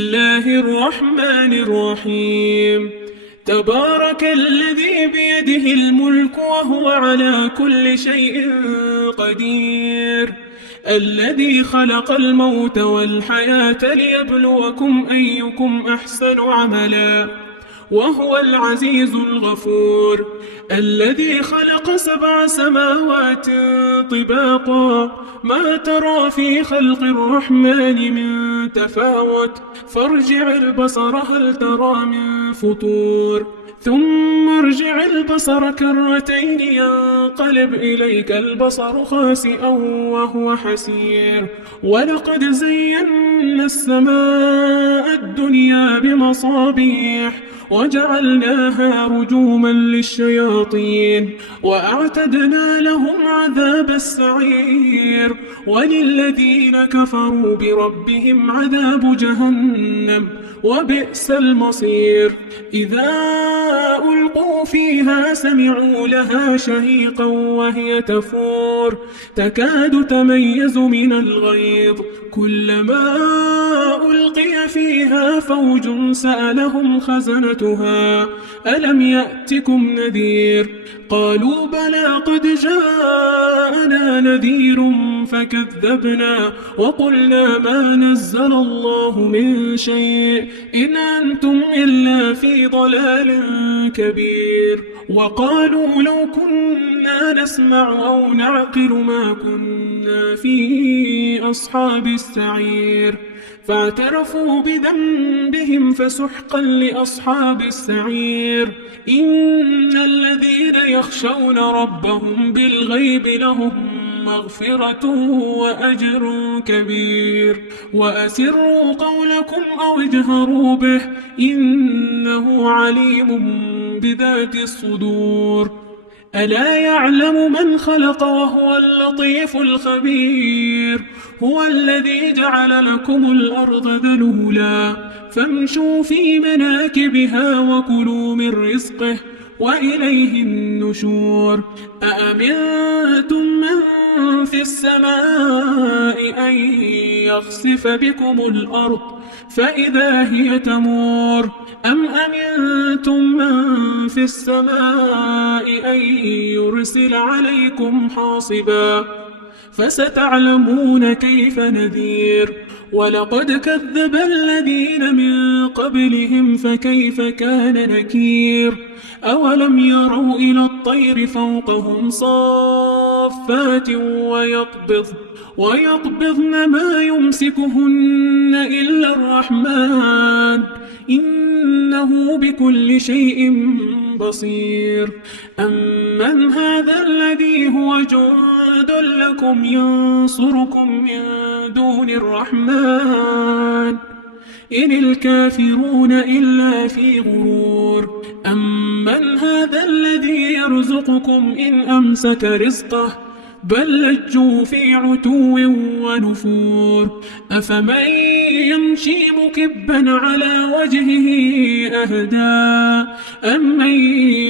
الله الرحمن الرحيم. تبارك الذي بيده الملك وهو على كل شيء قدير، الذي خلق الموت والحياة ليبلوكم أيكم أحسن عملا، وهو العزيز الغفور، الذي خلق 7 سماوات طباقا، ما ترى في خلق الرحمن من تفاوت، فارجع البصر هل ترى من فطور، ثم ارجع البصر كرتين ينقلب إليك البصر خاسئا وهو حسير. ولقد زينا السماء الدنيا بمصابيح وجعلناها رجوما للشياطين وأعتدنا لهم عذاب السعير. وللذين كفروا بربهم عذاب جهنم وبئس المصير. إذا ألقوا فيها سمعوا لها شهيقا وهي تفور، تكاد تميز من الغيظ، كلما ألقي فيها فوج سألهم خزنتها ألم يأتكم نذير؟ قالوا بلى قد جاءنا نذير فكذبنا وقلنا ما نزل الله من شيء إن أنتم إلا في ضلال كبير. وقالوا لو كنا نسمع أو نعقل ما كنا في أصحاب السعير، فاعترفوا بذنبهم فسحقا لأصحاب السعير. إن الذين يخشون ربهم بالغيب لهم مغفرة وأجر كبير. وأسروا قولكم أو اجهروا به إنه عليم بذات الصدور. ألا يعلم من خلق وهو اللطيف الخبير. هو الذي جعل لكم الأرض ذلولا فامشوا في مناكبها وكلوا من رزقه وإليه النشور. أأمنتم من في السماء أن يخسف بكم الأرض فإذا هي تمور، أم أمنتم من في السماء أن يرسل عليكم حاصبا، فستعلمون كيف نذير. ولقد كذب الذين من قبلهم فكيف كان نكير. أولم يروا إلى الطير فوقهم صافات ويقبضن ما يمسكهن إلا الرحمن إنه بكل شيء بصير. أمن هذا الذي هو جند لكم ينصركم من دون الرحمن إن الكافرون إلا في غرور. أمن هذا الذي يرزقكم إن أمسك رزقه بل لجوا في عتو ونفور. أفمن يمشي مكبا على وجهه أهدى أمن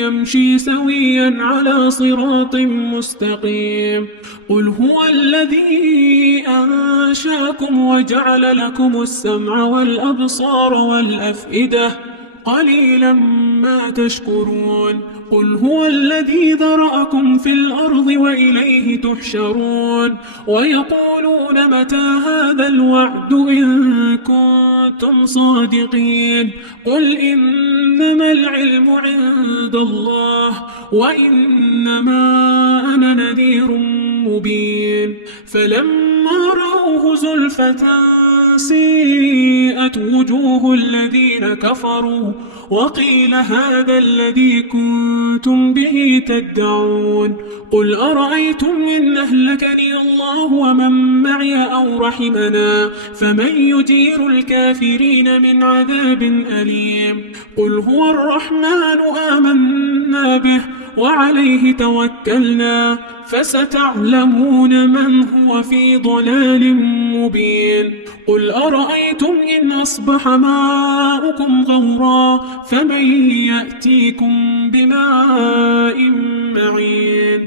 يمشي سويا على صراط مستقيم. قل هو الذي أنشأكم وجعل لكم السمع والأبصار والأفئدة قليلا ما تشكرون. قل هو الذي ذرأكم في الأرض وإليه تحشرون. ويقولون متى هذا الوعد إن كنتم صادقين. قل إنما العلم عند الله وإنما أنا نذير مبين. فلما رأوه زلفة سيئت وجوه الذين كفروا وقيل هذا الذي كنتم به تدعون. قل أرأيتم إن أهلكني الله ومن معي أو رحمنا فمن يجير الكافرين من عذاب أليم. قل هو الرحمن آمنا به وعليه توكلنا فستعلمون من هو في ضلال مبين. قل أرأيتم إن أصبح ماؤكم غورا فمن يأتيكم بماء معين.